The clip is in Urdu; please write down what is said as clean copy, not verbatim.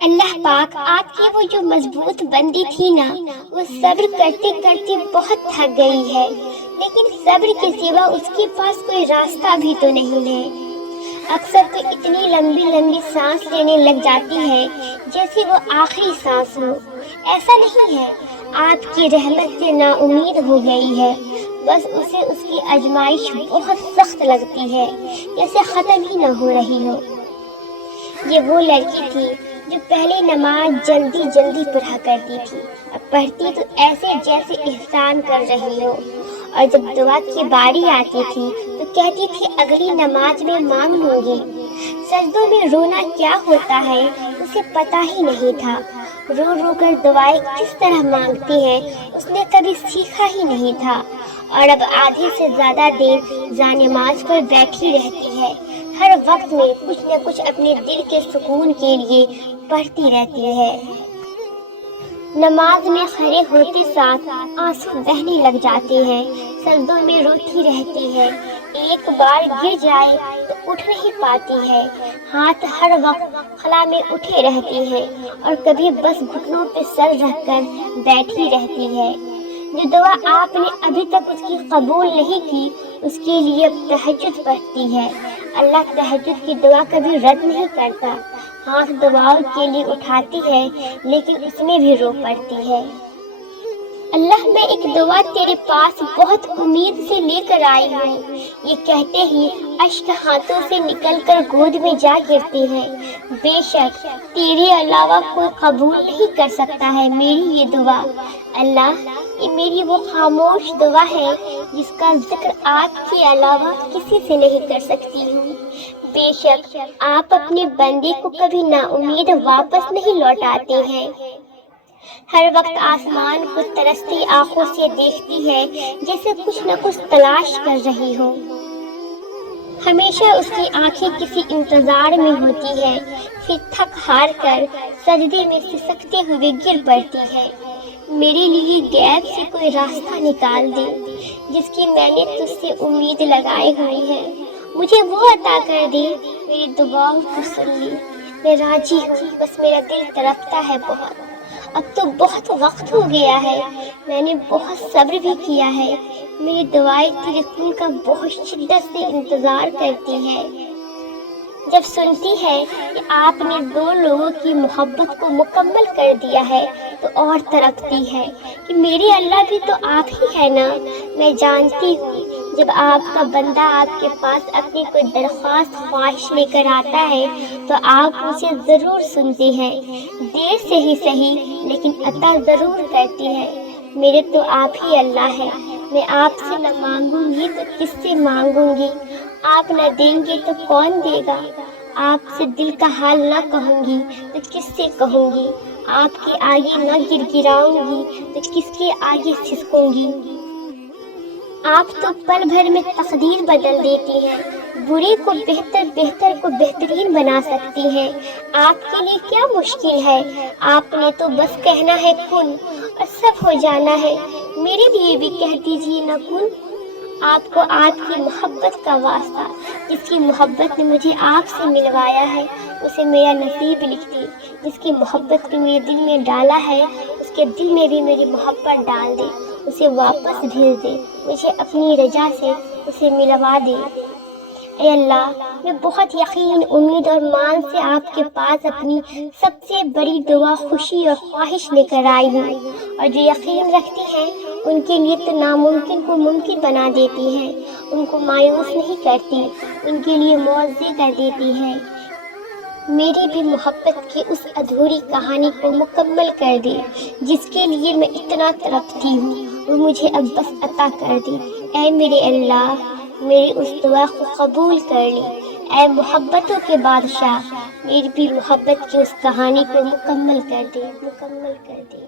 اللہ پاک آپ کی وہ جو مضبوط بندی تھی نا، وہ صبر کرتے کرتے بہت تھک گئی ہے، لیکن صبر کے سوا اس کے پاس کوئی راستہ بھی تو نہیں ہے۔ اکثر تو اتنی لمبی لمبی سانس لینے لگ جاتی ہے جیسے وہ آخری سانس ہو۔ ایسا نہیں ہے، آپ کی رحمت سے نا امید ہو گئی ہے، بس اسے اس کی آزمائش بہت سخت لگتی ہے، جیسے ختم ہی نہ ہو رہی ہو۔ یہ وہ لڑکی تھی جو پہلے نماز جلدی جلدی پڑھا کرتی تھی، اب پڑھتی تو ایسے جیسے احسان کر رہی ہو، اور جب دعا کی باری آتی تھی تو کہتی تھی اگلی نماز میں مانگ لوں گی۔ سجدوں میں رونا کیا ہوتا ہے اسے پتا ہی نہیں تھا، رو رو کر دعائیں کس طرح مانگتی ہیں اس نے کبھی سیکھا ہی نہیں تھا، اور اب آدھے سے زیادہ دیر جانماز پر بیٹھی رہتی ہے، ہر وقت میں کچھ نہ کچھ اپنے دل کے سکون کے لیے پڑھتی رہتی ہے۔ نماز میں کھڑے ہوتے ساتھ آنسو بہنے لگ جاتے ہیں، سجدوں میں روتی رہتی ہے، ایک بار گر جائے تو اٹھ نہیں پاتی ہے، ہاتھ ہر وقت خلا میں اٹھے رہتے ہیں، اور کبھی بس گھٹنوں پہ سر رکھ کر بیٹھی رہتی ہے۔ جو دعا آپ نے ابھی تک اس کی قبول نہیں کی، اس کے لیے اب تہجد پڑھتی ہے۔ اللہ تہجد کی دعا کبھی رد نہیں کرتا، ہاتھ دعاؤں کے لیے اٹھاتی ہے لیکن اس میں بھی رو پڑتی ہے۔ اللہ میں ایک دعا تیرے پاس بہت امید سے لے کر آئی ہوں، یہ کہتے ہی اشک ہاتھوں سے نکل کر گود میں جا گرتے ہیں۔ بے شک تیرے علاوہ کوئی قبول نہیں کر سکتا ہے میری یہ دعا۔ اللہ، یہ میری وہ خاموش دعا ہے جس کا ذکر آپ کے علاوہ کسی سے نہیں کر سکتی ہوں۔ بے شک آپ اپنے بندے کو کبھی نا امید واپس نہیں لوٹاتے ہیں، ہر وقت آسمان کو ترستی آنکھوں سے دیکھتی ہے جیسے کچھ نہ کچھ تلاش کر رہی ہو۔ ہمیشہ اس کی آنکھیں کسی انتظار میں ہوتی ہے، پھر تھک ہار کر سجدے میں سسکتے ہوئے گر پڑتی ہے۔ میرے لیے غیب سے کوئی راستہ نکال دے جس کی میں نے تجھ سے امید لگائی ہوئی ہے، مجھے وہ عطا کر دے، میری دعاؤں کو سن لی، میں راضی ہوں، بس میرا دل تڑپتا ہے بہت۔ اب تو بہت وقت ہو گیا ہے، میں نے بہت صبر بھی کیا ہے، میری دعائیں تیرے خون کا بہت شدت سے انتظار کرتی ہے۔ جب سنتی ہے کہ آپ نے دو لوگوں کی محبت کو مکمل کر دیا ہے تو اور تڑپتی ہے کہ میرے اللہ بھی تو آپ ہی ہے نا۔ میں جانتی ہوں جب آپ کا بندہ آپ کے پاس اپنی کوئی درخواست خواہش لے کر آتا ہے تو آپ اسے ضرور سنتے ہیں، دیر سے ہی صحیح لیکن عطا ضرور کرتی ہے۔ میرے تو آپ ہی اللہ ہے، میں آپ سے نہ مانگوں گی تو کس سے مانگوں گی، آپ نہ دیں گے تو کون دے گا، آپ سے دل کا حال نہ کہوں گی تو کس سے کہوں گی، آپ کے آگے نہ گر گراؤں گی تو کس کے آگے سسکوں گی۔ آپ تو پل بھر میں تقدیر بدل دیتی ہیں، برے کو بہتر، بہتر کو بہترین بنا سکتی ہیں، آپ کے لیے کیا مشکل ہے، آپ نے تو بس کہنا ہے کن اور سب ہو جانا ہے، میرے لیے بھی کہہ دیجیے نا کن۔ آپ کو آپ کی محبت کا واسطہ، جس کی محبت نے مجھے آپ سے ملوایا ہے اسے میرا نصیب لکھ دی، جس کی محبت کو میرے دل میں ڈالا ہے اس کے دل میں بھی میری محبت ڈال دے، اسے واپس بھیج دے، مجھے اپنی رضا سے اسے ملوا دے۔ اے اللہ، میں بہت یقین، امید اور مان سے آپ کے پاس اپنی سب سے بڑی دعا، خوشی اور خواہش لے کر آئی ہوں، اور جو یقین رکھتی ہیں ان کے لیے تو ناممکن کو ممکن بنا دیتی ہیں، ان کو مایوس نہیں کرتی، ان کے لیے معجزے کر دیتی ہے۔ میری بھی محبت کی اس ادھوری کہانی کو مکمل کر دے جس کے لیے میں اتنا تڑپتی ہوں، وہ مجھے اب بس عطا کر دے۔ اے میرے اللہ، میری اس دعا کو قبول کر لے، اے محبتوں کے بادشاہ، میری بھی محبت کی اس کہانی کو مکمل کر دے، مکمل کر دے۔